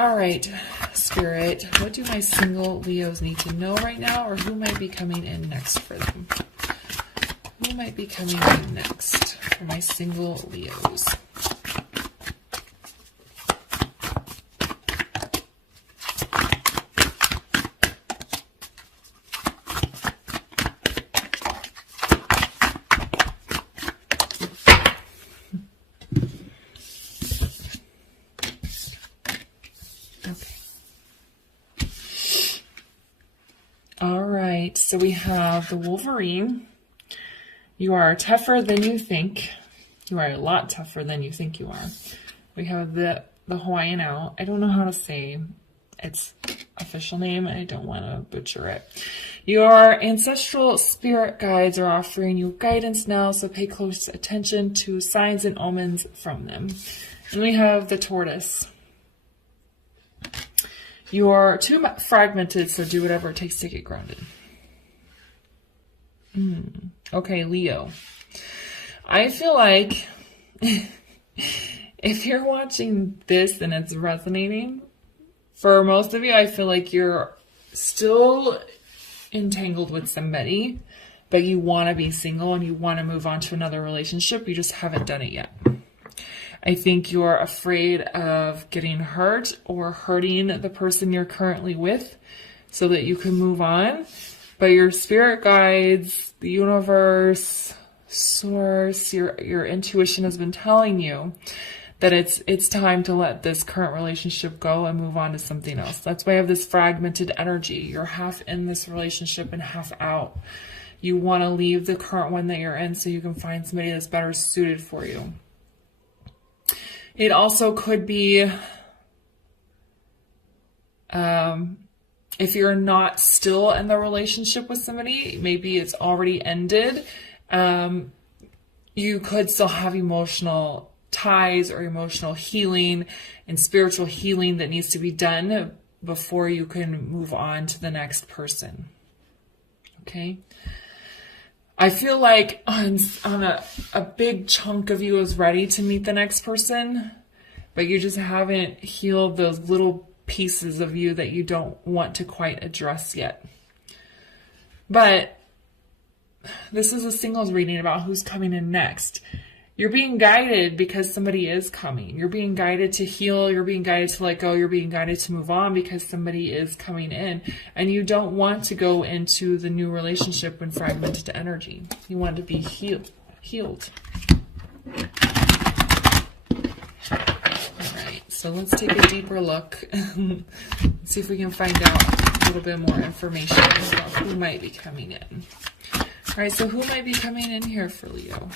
All right, Spirit, what do my single Leos need to know right now, or who might be coming in next for them? Who might be coming in next for my single Leos? So we have the Wolverine. You are tougher than you think. You are a lot tougher than you think you are. We have the Hawaiian Owl. I don't know how to say its official name. I don't want to butcher it. Your ancestral spirit guides are offering you guidance now, so pay close attention to signs and omens from them. And we have the Tortoise. You are too fragmented, so do whatever it takes to get grounded. Okay, Leo. I feel like if you're watching this and it's resonating, for most of you, I feel like you're still entangled with somebody, but you want to be single and you want to move on to another relationship. You just haven't done it yet. I think you're afraid of getting hurt or hurting the person you're currently with so that you can move on. But your spirit guides, the universe, source, your intuition has been telling you that it's time to let this current relationship go and move on to something else. That's why I have this fragmented energy. You're half in this relationship and half out. You want to leave the current one that you're in so you can find somebody that's better suited for you. It also could be if you're not still in the relationship with somebody, maybe it's already ended, you could still have emotional ties or emotional healing and spiritual healing that needs to be done before you can move on to the next person. Okay? I feel like on a big chunk of you is ready to meet the next person, but you just haven't healed those little pieces of you that you don't want to quite address yet. But this is a singles reading about who's coming in next. You're being guided because somebody is coming. You're being guided to heal. You're being guided to let go. You're being guided to move on because somebody is coming in. And you don't want to go into the new relationship in fragmented energy. You want to be healed. So let's take a deeper look. See if we can find out a little bit more information about who might be coming in. All right, so who might be coming in here for Leo?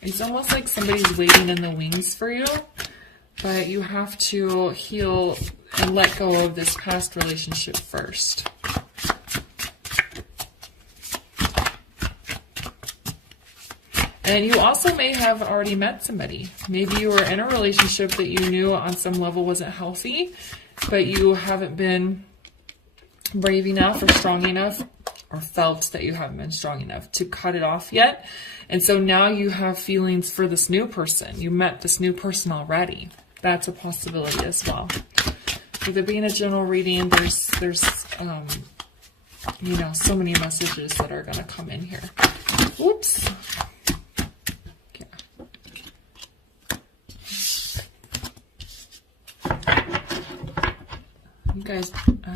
It's almost like somebody's waiting in the wings for you, but you have to heal and let go of this past relationship first. And you also may have already met somebody. Maybe you were in a relationship that you knew on some level wasn't healthy, but you haven't been brave enough or strong enough, or felt that you haven't been strong enough to cut it off yet. And so now you have feelings for this new person. You met this new person already. That's a possibility as well. With it being a general reading, there's so many messages that are going to come in here. Oops. You guys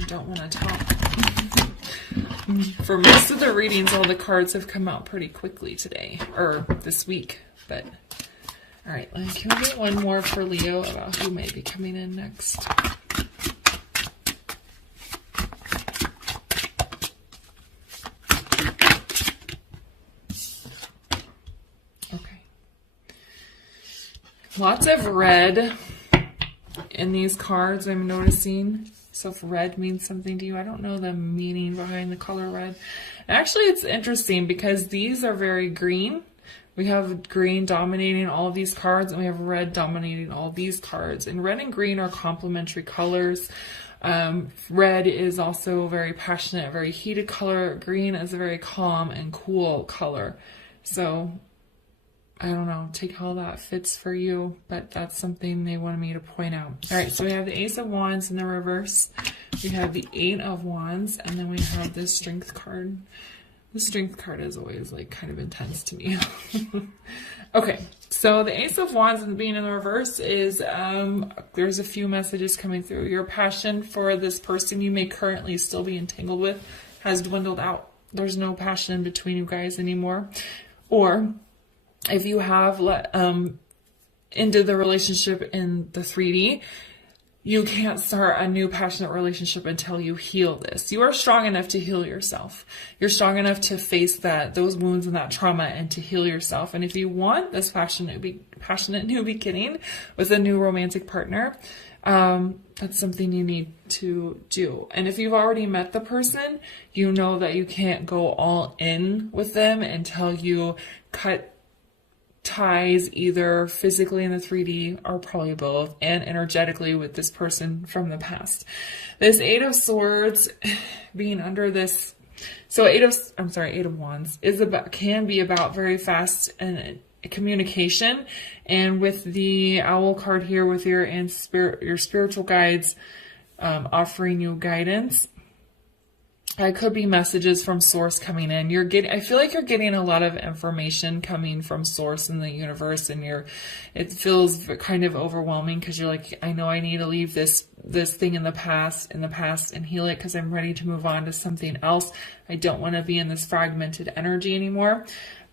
don't want to talk. For most of the readings, all the cards have come out pretty quickly today, or this week. But, all right, can we get one more for Leo about who may be coming in next? Okay. Lots of red in these cards, I'm noticing. So if red means something to you, I don't know the meaning behind the color red. Actually, it's interesting because these are very green. We have green dominating all of these cards, and we have red dominating all these cards. And red and green are complementary colors. Red is also a very passionate, very heated color. Green is a very calm and cool color. So I don't know, take how that fits for you, but that's something they wanted me to point out. All right, so we have the Ace of Wands in the reverse. We have the Eight of Wands, and then we have this Strength card. The Strength card is always like kind of intense to me. Okay, so the Ace of Wands being in the reverse is, there's a few messages coming through. Your passion for this person you may currently still be entangled with has dwindled out. There's no passion between you guys anymore. Or if you have let into the relationship in the 3D, you can't start a new passionate relationship until you heal this. You are strong enough to heal yourself. You're strong enough to face those wounds and that trauma and to heal yourself. And if you want this passionate new beginning with a new romantic partner, that's something you need to do. And if you've already met the person, you know that you can't go all in with them until you cut ties either physically in the 3D or probably both, and energetically with this person from the past. This Eight of Swords being under this, so Eight of Wands can be about very fast and communication. And with the Owl card here with your spiritual guides offering you guidance, it could be messages from source coming in. I feel like you're getting a lot of information coming from source in the universe, and it feels kind of overwhelming because you're like, I know I need to leave this thing in the past and heal it because I'm ready to move on to something else. I don't want to be in this fragmented energy anymore.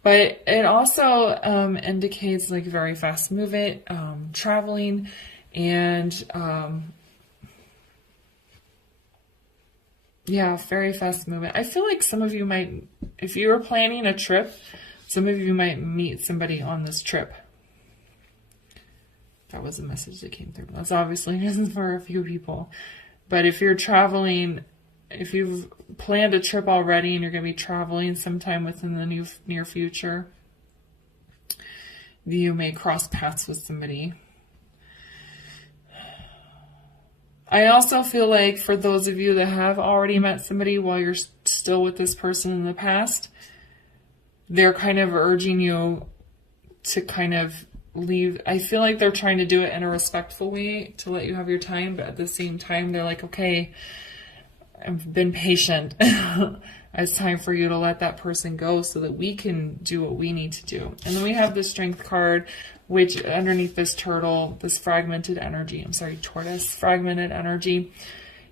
But it also indicates like very fast movement, traveling, and yeah, very fast movement. I feel like some of you might, if you were planning a trip, some of you might meet somebody on this trip. That was a message that came through. That's obviously just for a few people. But if you're traveling, if you've planned a trip already and you're going to be traveling sometime within the near future, you may cross paths with somebody. I also feel like for those of you that have already met somebody while you're still with this person in the past, they're kind of urging you to kind of leave. I feel like they're trying to do it in a respectful way to let you have your time, but at the same time, they're like, okay, I've been patient. It's time for you to let that person go so that we can do what we need to do. And then we have the Strength card, which underneath this turtle, this fragmented energy, tortoise, fragmented energy,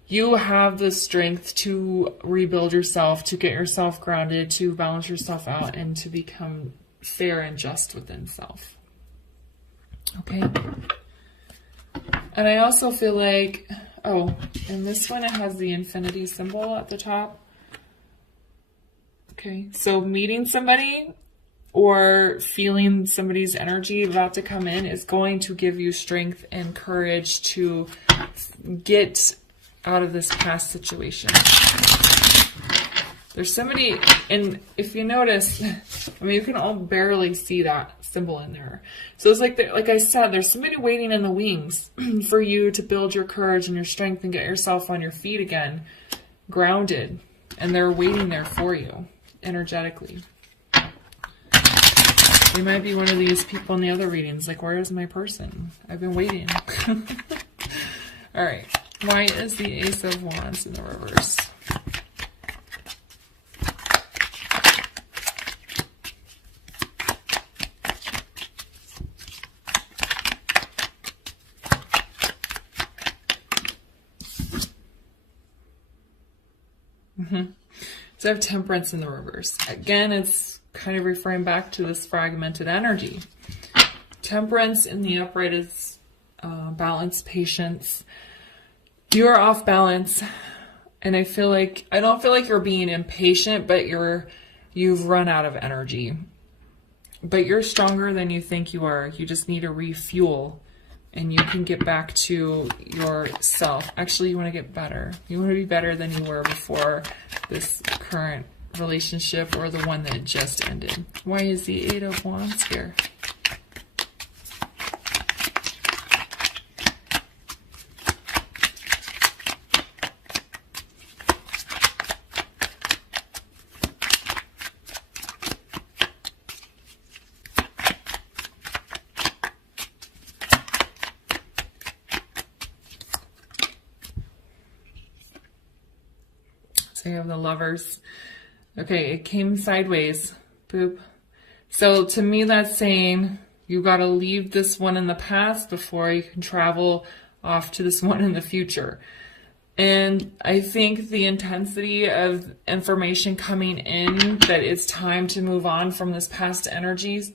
you have the strength to rebuild yourself, to get yourself grounded, to balance yourself out, and to become fair and just within self. Okay? And I also feel like, and this one, it has the infinity symbol at the top. Okay, so meeting somebody or feeling somebody's energy about to come in is going to give you strength and courage to get out of this past situation. There's somebody, and if you notice, you can all barely see that symbol in there. So it's like I said, there's somebody waiting in the wings for you to build your courage and your strength and get yourself on your feet again, grounded, and they're waiting there for you energetically. They might be one of these people in the other readings, like, where is my person? I've been waiting. All right. Why is the Ace of Wands in the reverse? So I have Temperance in the reverse. Again, it's kind of referring back to this fragmented energy. Temperance in the upright is balance, patience. You're off balance, and I don't feel like you're being impatient, but you've run out of energy. But you're stronger than you think you are. You just need to refuel, and you can get back to yourself. Actually, you want to get better. You want to be better than you were before this current relationship or the one that just ended. Why is the Eight of Wands here? So you have the Lovers. Okay, it came sideways. Boop. So to me, that's saying you got to leave this one in the past before you can travel off to this one in the future. And I think the intensity of information coming in, that it's time to move on from this past energies.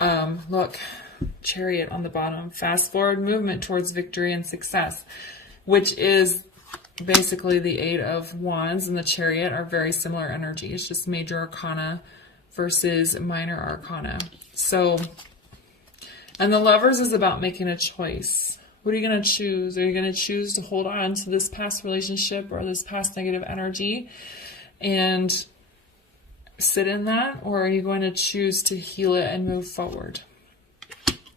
Look, Chariot on the bottom. Fast forward movement towards victory and success, which is basically the Eight of Wands and the Chariot are very similar energy. It's just major arcana versus minor arcana. So, and the Lovers is about making a choice. What are you going to choose? Are you going to choose to hold on to this past relationship or this past negative energy and sit in that? Or are you going to choose to heal it and move forward?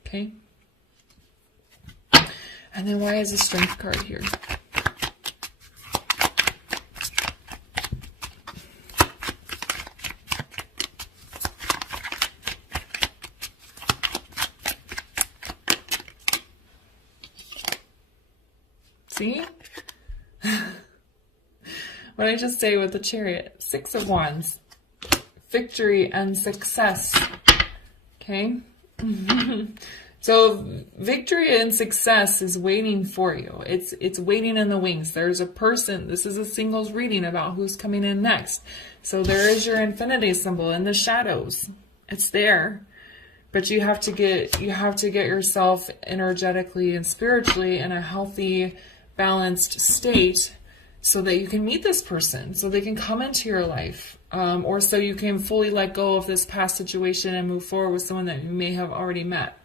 Okay. And then why is the Strength card here? See? What did I just say with the Chariot? Six of Wands. Victory and success. Okay? So victory and success is waiting for you. It's waiting in the wings. There's a person. This is a singles reading about who's coming in next. So there is your infinity symbol in the shadows. It's there. But you have to get yourself energetically and spiritually in a healthy, balanced state so that you can meet this person, so they can come into your life, or so you can fully let go of this past situation and move forward with someone that you may have already met.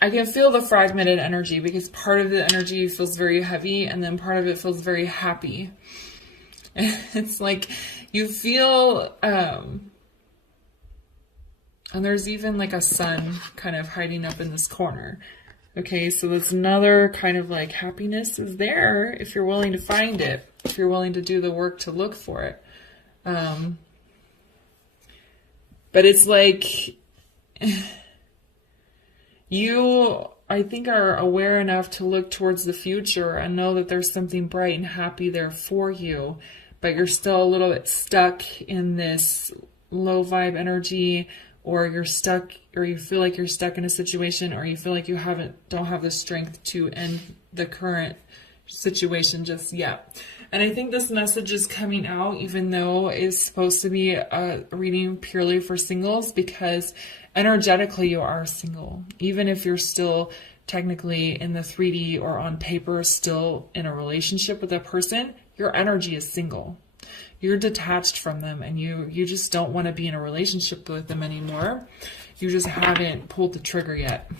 I can feel the fragmented energy because part of the energy feels very heavy and then part of it feels very happy. It's like you feel, and there's even like a sun kind of hiding up in this corner. Okay, so that's another kind of like happiness is there if you're willing to find it, if you're willing to do the work to look for it. But it's like you, I think, are aware enough to look towards the future and know that there's something bright and happy there for you, but you're still a little bit stuck in this low vibe energy, or you're stuck, or you feel like you're stuck in a situation, or you feel like you don't have the strength to end the current situation just yet. And I think this message is coming out, even though it's supposed to be a reading purely for singles, because energetically you are single. Even if you're still technically in the 3D or on paper still in a relationship with a person, your energy is single. You're detached from them and you just don't want to be in a relationship with them anymore. You just haven't pulled the trigger yet.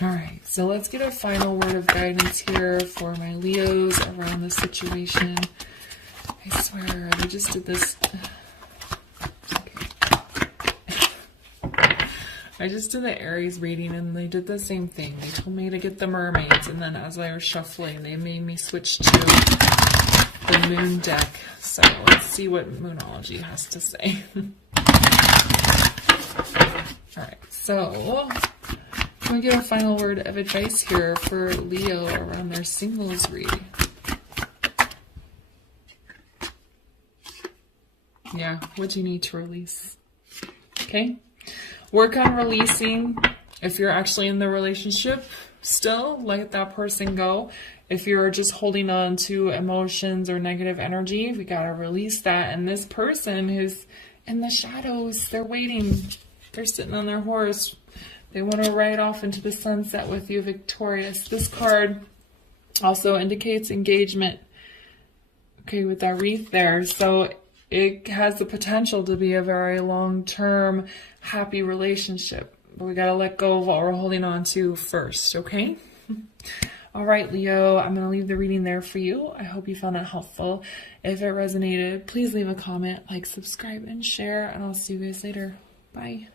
All right, so let's get a final word of guidance here for my Leos around this situation. I swear, they just did this. I just did the Aries reading and they did the same thing. They told me to get the mermaids, and then as I was shuffling, they made me switch to the moon deck. So let's see what Moonology has to say. All right, so can we get a final word of advice here for Leo around their singles read? Yeah, what do you need to release? Okay. Work on releasing. If you're actually in the relationship still, let that person go. If you're just holding on to emotions or negative energy, we got to release that. And this person who's in the shadows, they're waiting. They're sitting on their horse. They want to ride off into the sunset with you victorious. This card also indicates engagement. Okay, with that wreath there. So it has the potential to be a very long-term, happy relationship. But we got to let go of what we're holding on to first, okay? All right, Leo, I'm going to leave the reading there for you. I hope you found it helpful. If it resonated, please leave a comment, like, subscribe, and share, and I'll see you guys later. Bye.